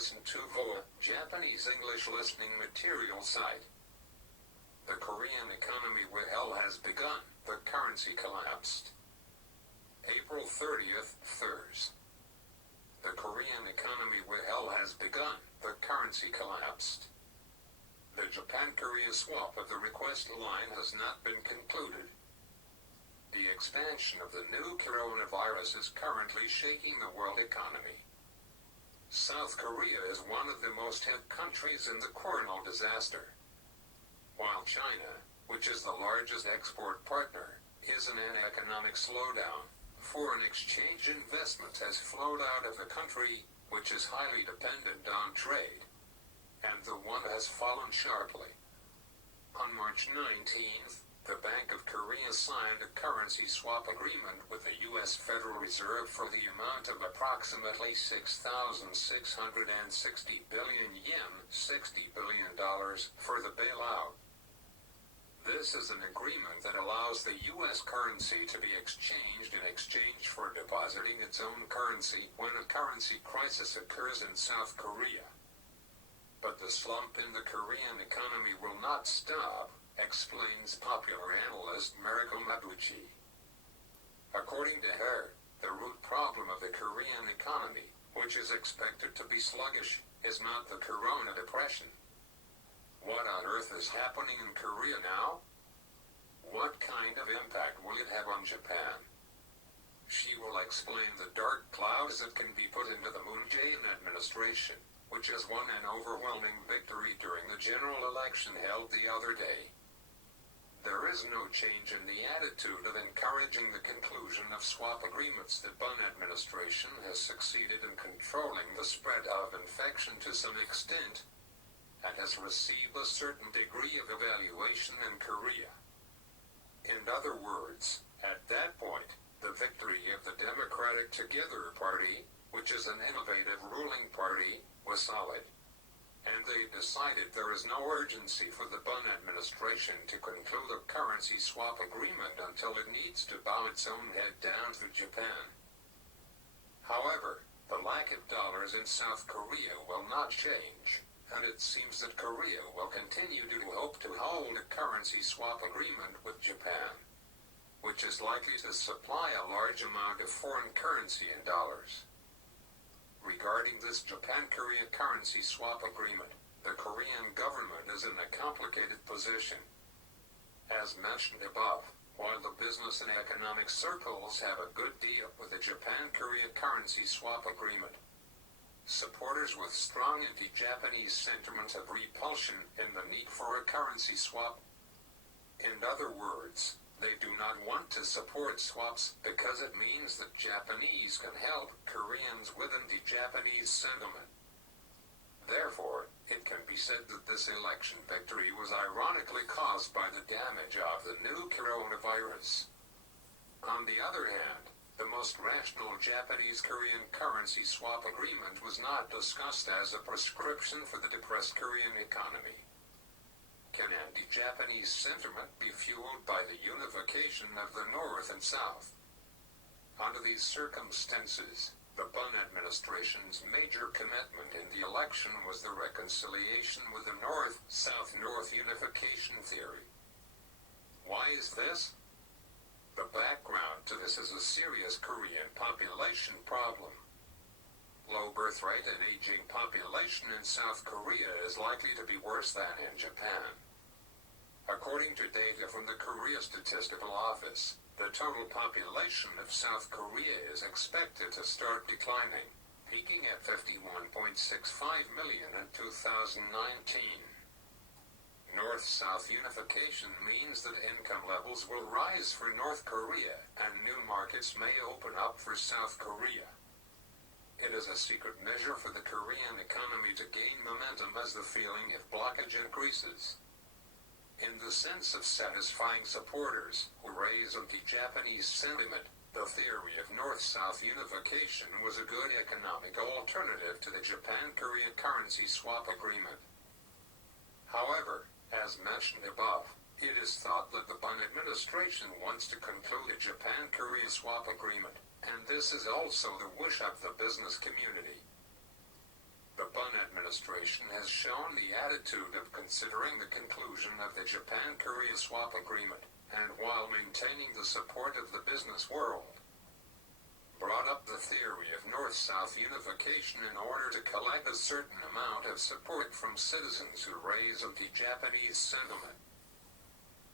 listen to VOA, Japanese English listening material site. The Korean economy has begun. The currency collapsed. April 30th, Thurs. The Korean economy has begun. The currency collapsed. The Japan-Korea swap of the request line has not been concluded. The expansion of the new coronavirus is currently shaking the world economy. South Korea is one of the most hit countries in the coronal disaster. While China, which is the largest export partner, is in an economic slowdown, foreign exchange investment has flowed out of the country, which is highly dependent on trade, and the won has fallen sharply. On March 19th, the Bank of Korea signed a currency swap agreement with the U.S. Federal Reserve for the amount of approximately 6,660 billion yen, $60 billion, for the bailout. This is an agreement that allows the U.S. currency to be exchanged in exchange for depositing its own currency when a currency crisis occurs in South Korea. But the slump in the Korean economy will not stop, explains popular analyst Mariko Mabuchi. According to her, the root problem of the Korean economy, which is expected to be sluggish, is not the corona depression. What on earth is happening in Korea now? What kind of impact will it have on Japan? She will explain the dark clouds that can be put into the Moon Jae-in administration, which has won an overwhelming victory during the general election held the other day. There is no change in the attitude of encouraging the conclusion of swap agreements. The Bun administration has succeeded in controlling the spread of infection to some extent, and has received a certain degree of evaluation in Korea. In other words, at that point, the victory of the Democratic Together Party, which is an innovative ruling party, was solid. And they decided there is no urgency for the Bun administration to conclude a currency swap agreement until it needs to bow its own head down to Japan. However, the lack of dollars in South Korea will not change, and it seems that Korea will continue to hope to hold a currency swap agreement with Japan, which is likely to supply a large amount of foreign currency in dollars. Regarding this Japan-Korea currency swap agreement, the Korean government is in a complicated position. As mentioned above, while the business and economic circles have a good deal with the Japan-Korea currency swap agreement, supporters with strong anti-Japanese sentiment have repulsion in the need for a currency swap. In other words, they do not want to support swaps because it means that Japanese can help Koreans with anti-Japanese sentiment. Therefore, it can be said that this election victory was ironically caused by the damage of the new coronavirus. On the other hand, the most rational Japanese-Korean currency swap agreement was not discussed as a prescription for the depressed Korean economy. Can anti-Japanese sentiment be fueled by the unification of the North and South? Under these circumstances, the Bun administration's major commitment in the election was the reconciliation with the North-South-North unification theory. Why is this? The background to this is a serious Korean population problem. Low birth rate and aging population in South Korea is likely to be worse than in Japan. According to data from the Korea Statistical Office, the total population of South Korea is expected to start declining, peaking at 51.65 million in 2019. North-South unification means that income levels will rise for North Korea and new markets may open up for South Korea. It is a secret measure for the Korean economy to gain momentum as the feeling of blockage increases. In the sense of satisfying supporters who raise anti-Japanese sentiment, the theory of North-South unification was a good economic alternative to the Japan-Korea currency swap agreement. However, as mentioned above, it is thought that the Bun administration wants to conclude a Japan-Korea swap agreement, and this is also the wish of the business community. The Bun administration has shown the attitude of considering the conclusion of the Japan-Korea swap agreement, and while maintaining the support of the business world, brought up the theory of North-South unification in order to collect a certain amount of support from citizens who raise anti-Japanese sentiment.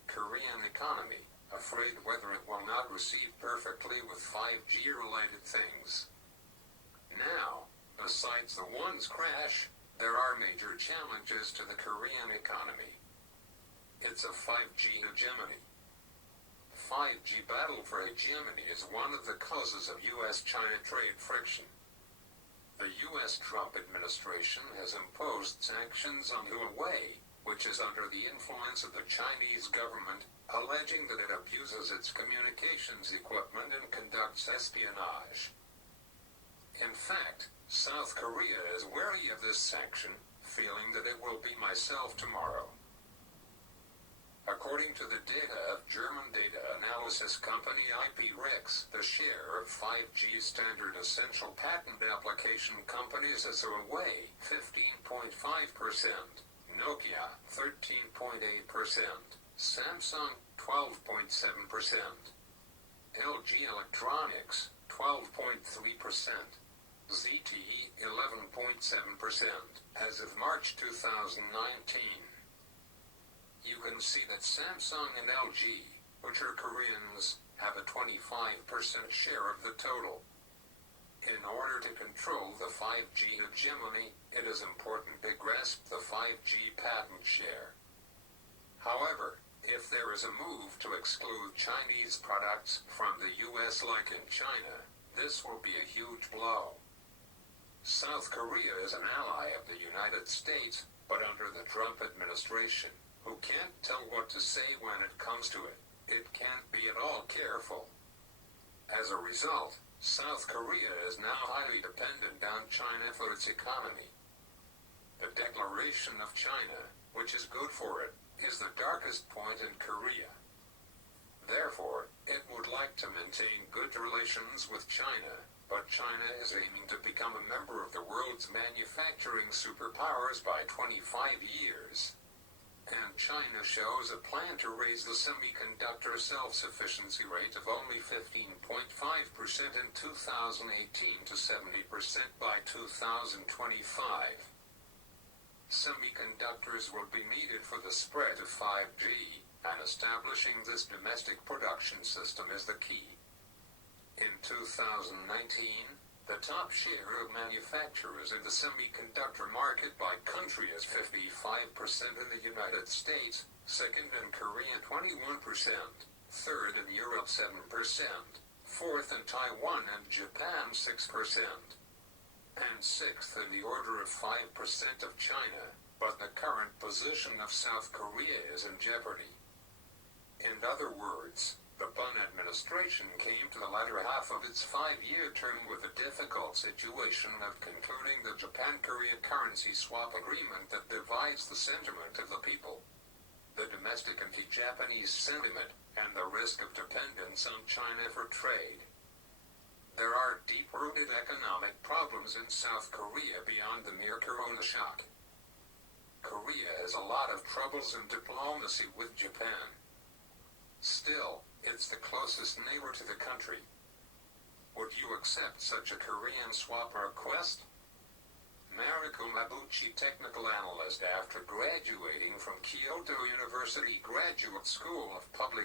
Korean economy, afraid whether it will not receive perfectly with 5G-related things. Now, besides the one's crash, there are major challenges to the Korean economy. It's a 5G hegemony. 5G battle for hegemony is one of the causes of U.S.-China trade friction. The U.S. Trump administration has imposed sanctions on Huawei, which is under the influence of the Chinese government, alleging that it abuses its communications equipment and conducts espionage. In fact, South Korea is wary of this sanction, feeling that it will be myself tomorrow. According to the data of German data analysis company IPREX, the share of 5G standard essential patent application companies is Huawei, 15.5%, Nokia, 13.8%, Samsung, 12.7%, LG Electronics, 12.3%, ZTE, 11.7%, as of March 2019. You can see that Samsung and LG, which are Koreans, have a 25% share of the total. In order to control the 5G hegemony, it is important to grasp the 5G patent share. However, if there is a move to exclude Chinese products from the US like in China, this will be a huge blow. South Korea is an ally of the United States, but under the Trump administration, who can't tell what to say when it comes to it, it can't be at all careful. As a result, South Korea is now highly dependent on China for its economy. The declaration of China, which is good for it, is the darkest point in Korea. Therefore, it would like to maintain good relations with China, but China is aiming to become a member of the world's manufacturing superpowers by 25 years. And China shows a plan to raise the semiconductor self-sufficiency rate of only 15.5% in 2018 to 70% by 2025. Semiconductors will be needed for the spread of 5G, and establishing this domestic production system is the key. In 2019, the top share of manufacturers in the semiconductor market by country is 55% in the United States, second in Korea 21%, third in Europe 7%, fourth in Taiwan and Japan 6%, and sixth in the order of 5% of China, but the current position of South Korea is in jeopardy. In other words, the Bun administration came to the latter half of its 5-year term with the difficult situation of concluding the Japan-Korea currency swap agreement that divides the sentiment of the people. The domestic anti-Japanese sentiment, and the risk of dependence on China for trade. There are deep-rooted economic problems in South Korea beyond the mere corona shock. Korea has a lot of troubles in diplomacy with Japan. Still, it's the closest neighbor to the country. Would you accept such a Korean swap request? Mariko Mabuchi, technical analyst after graduating from Kyoto University Graduate School of Public